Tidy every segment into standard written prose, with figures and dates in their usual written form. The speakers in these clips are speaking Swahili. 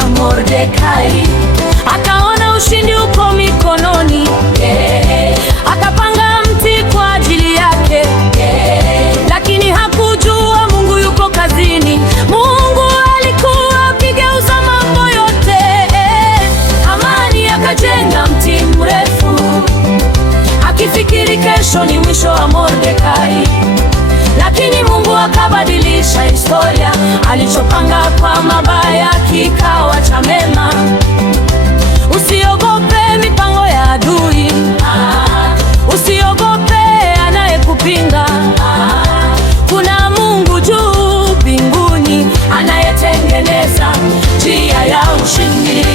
ya Mordekai. Akaona ushindi uko mikononi, akapanga mti kwa ajili yake, lakini hakujua Mungu yuko kazini. Mungu alikuwa akigeuza mambo yote. Hamani akajenga mti mrefu, akifikiri kesho ni mwisho wa Mordekai, lakini Mungu akabadilisha historia. Alichopanga kwa mabaya kikawa cha mema. Usiogope mipango ya adui, usiogope anayekupinga. Kuna Mungu juu mbinguni anayetengeneza njia ya ushindi.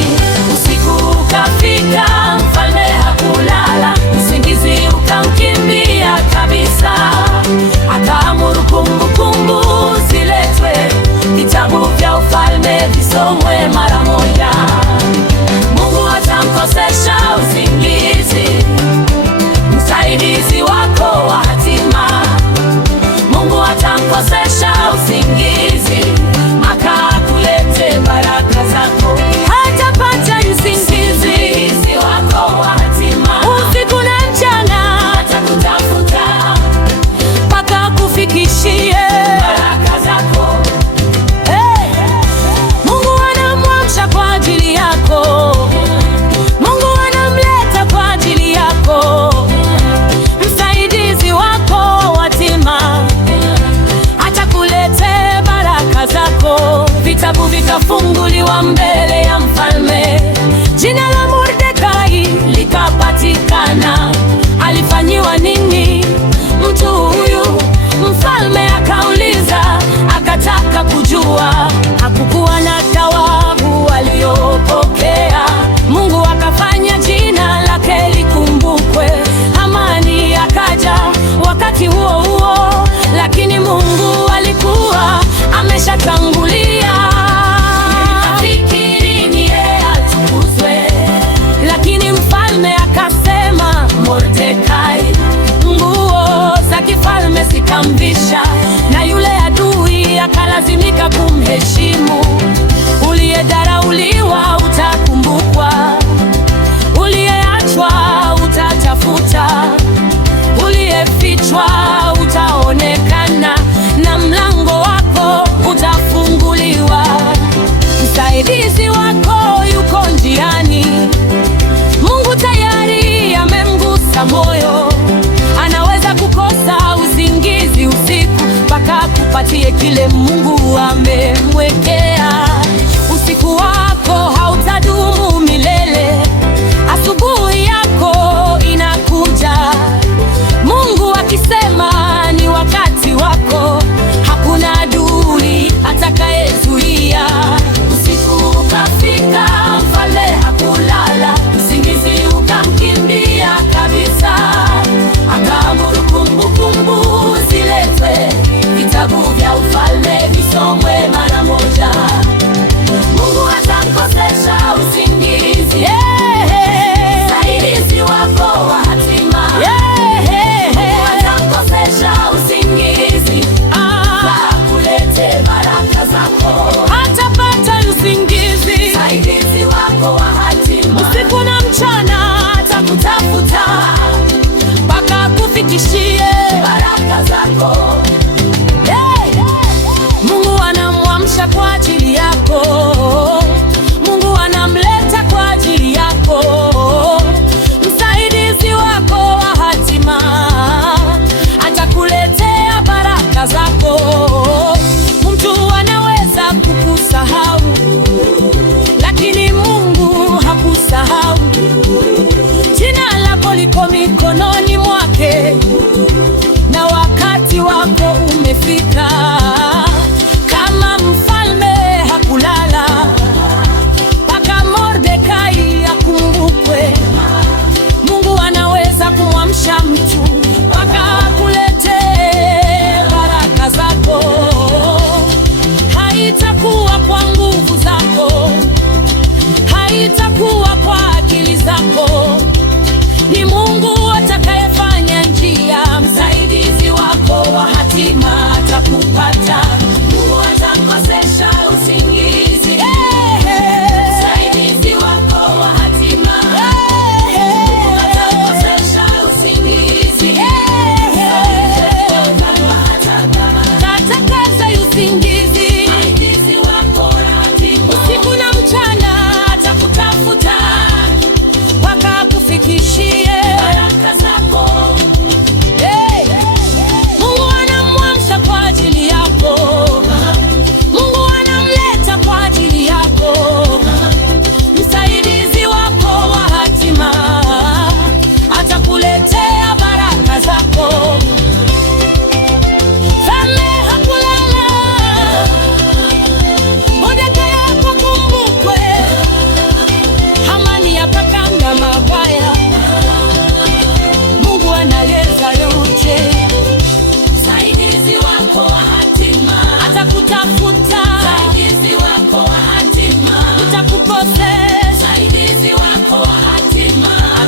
Usiku ukafika, mfalme hakulala, usingizi ukamkimbia kabisa. Akaamuru kumbukumbu ziletwe, vitabu vya ufalme visomwe mara moja. Mungu atamkosesha usingizi msaidizi wako wa hatima. Mungu atamkosesha usingizi akakulete baraka zako. Hatapata usingizi wako wa hatima, usiku na mchana atakutafuta mpaka kufikishie baraka zako. Mungu anamwamsha kwa ajili yako. Mungu anamleta kwa ajili yako, msaidizi wako wa hatima, atakulete baraka zako. Vitabu vikafunguliwa mbele ya mfalme, jina la Mordekai likapatikana. Alifanyiwa nini mtu huyu? Mfalme akauliza, akataka kujua. Hakukuwa na thawabu aliyopokea. Mungu akafanya jina lake likumbukwe. Hamani akaja wakati huo huo, lakini Mungu alikuwa ameshatangulia. Fikiri ni yeye atukuzwe, lakini mfalme akasema, Mordekai nguo za kifalme zikamvisha, na yule adui akalazimika kumheshimu. Uliyedharauliwa utakumbukwa, uliyeachwa utatafuta, uliyefichwa utaonekana, na mlango wako utafunguliwa. Msaidizi wako yuko njiani. Mungu tayari amemgusa moyo. Anaweza kukosa usingizi usiku mpaka kupatie kile Mungu amemwekea. Usiku wako hautadumu milele, asubuhi yako inakuja. Mungu akisema ni wakati wako, hakuna adui atakayezuia. Usiku ukafika, mfalme hakulala, usingizi ukamkimbia kabisa. Akaamuru kumbukumbu ziletwe, vitabu vya ufalme visomwe mara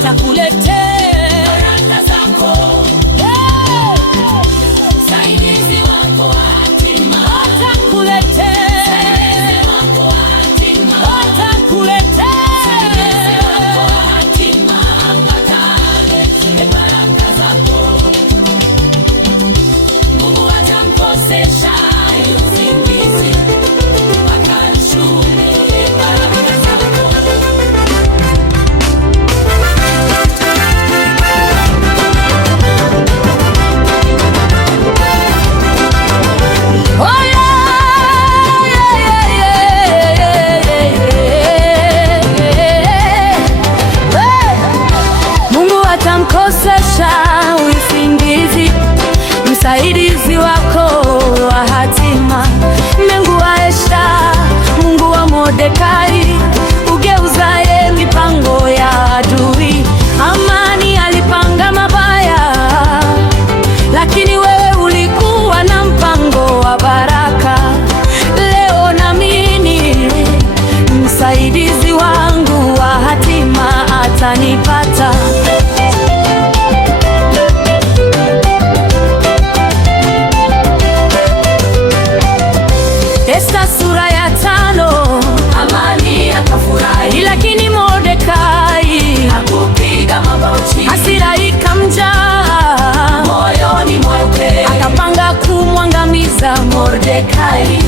atakuletea baraka zako. Msaidizi wako wa hatima atakuletea mkosesha usingizi, msaidizi wako wa hatima. Mungu wa Esta, Mungu wa Mordekai, ugeuzaye mipango ya adui. Hamani alipanga mabaya, lakini wewe ulikuwa na mpango wa baraka. Leo naamini msaidizi wangu wa hatima atanipata. Esta sura ya 5. Hamani akafurahi, lakini Mordekai hakupiga magoti. Hasira ikamjaa moyoni mwake, akapanga kumwangamiza Mordekai.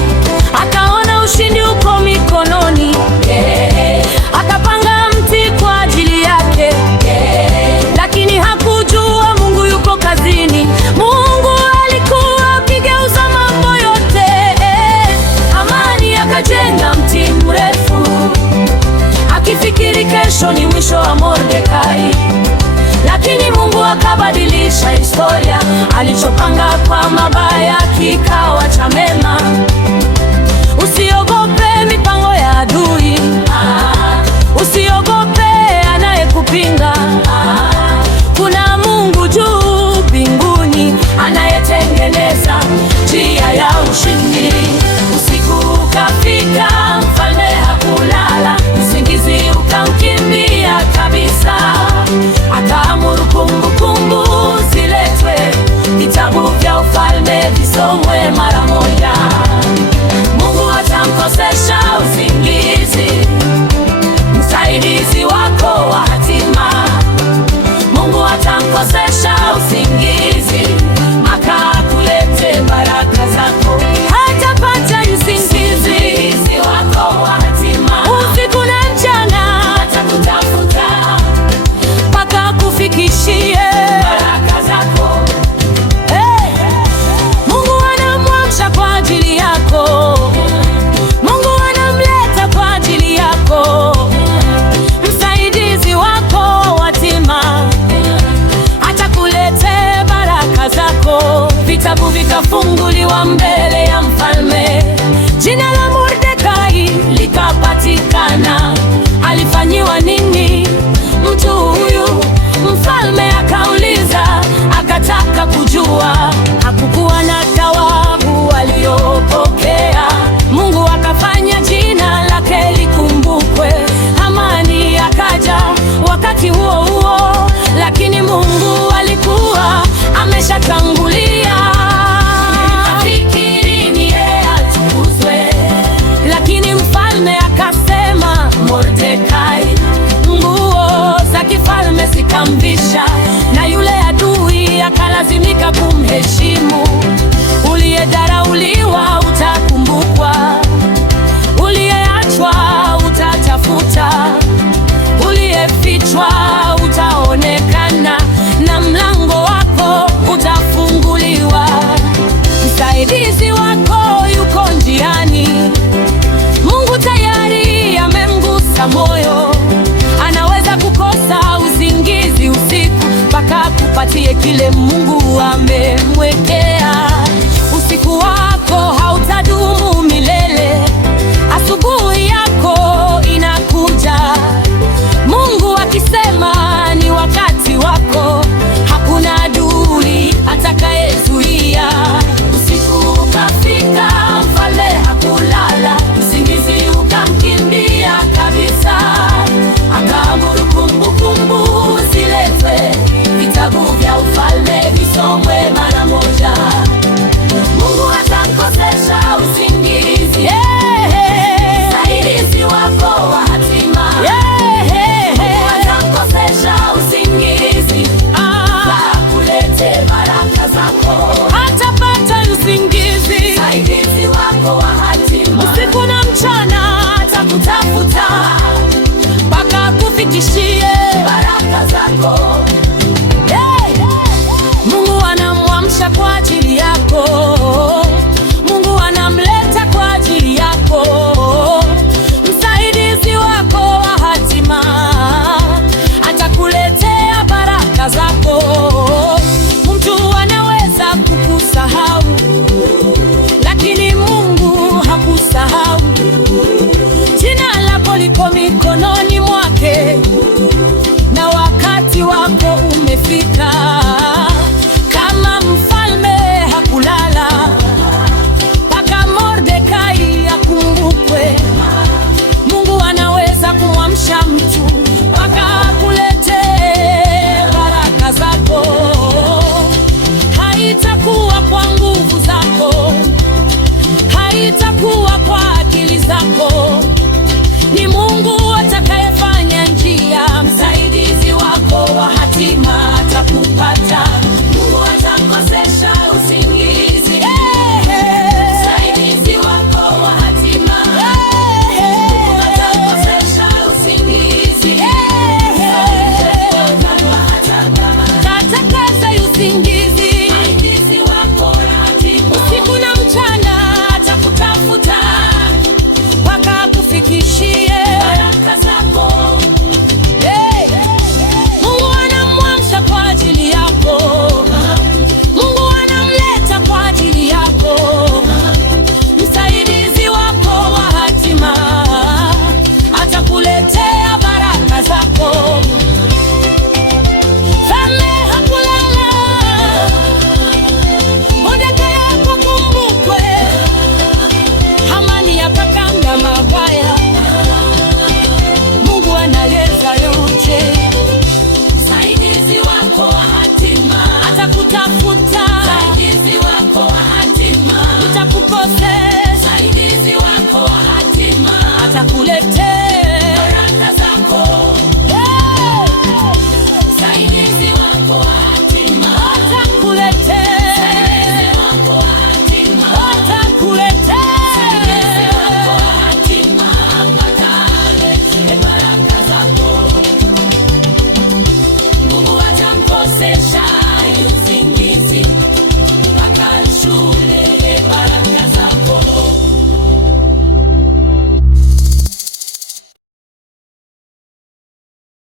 Akaona ushindi uko mikononi, akapanga mti kwa ajili yake, lakini hakujua Mungu yuko kazini. Mungu alikuwa akigeuza mambo yote. Hamani akajenga mti mrefu, akifikiri kesho ni mwisho wa Mordekai, lakini Mungu akabadilisha historia. Alichopanga kwa mabaya kikawa cha mema. Usiogope mipango ya adui, usiogope anayekupinga. Kuna Mungu juu mbinguni anayetengeneza njia ya ushindi. Usiku ukafika, mfalme hakulala, usingizi ukamkimbia kabisa. Akaamuru kumbukumbu ziletwe, vitabu vya ufalme visomwe mara moja. Mungu atamkosesha usingizi msaidizi wako wa hatima. Mungu atamkosesha usingizi akakulete baraka zako. Hatapata usingizi wako wa hatima, usiku na mchana atakutafuta mpaka kufikishie baraka zako. Mungu anamwamsha kwa ajili yako. Mungu anamleta kwa ajili yako. Msaidizi wako wa hatima atakuletea baraka zako. Vitabu vikafunguliwa mbele ya mfalme, jina la Mordekai likapatikana. Alifanyiwa nini mtu huyu? Mfalme akauliza, akataka kujua. Hakukuwa na thawabu aliyopokea. Mungu akafanya jina lake likumbukwe. Hamani akaja wakati huo huo, lakini Mungu alikuwa ameshatangulia. Fikiri ni yeye atukuzwe, lakini mfalme akasema Mordekai. Nguo za kifalme zikamvisha, na yule adui akalazimika kumheshimu. Uliyedharauliwa utakumbukwa, uliyeachwa utatafuta, uliyefichwa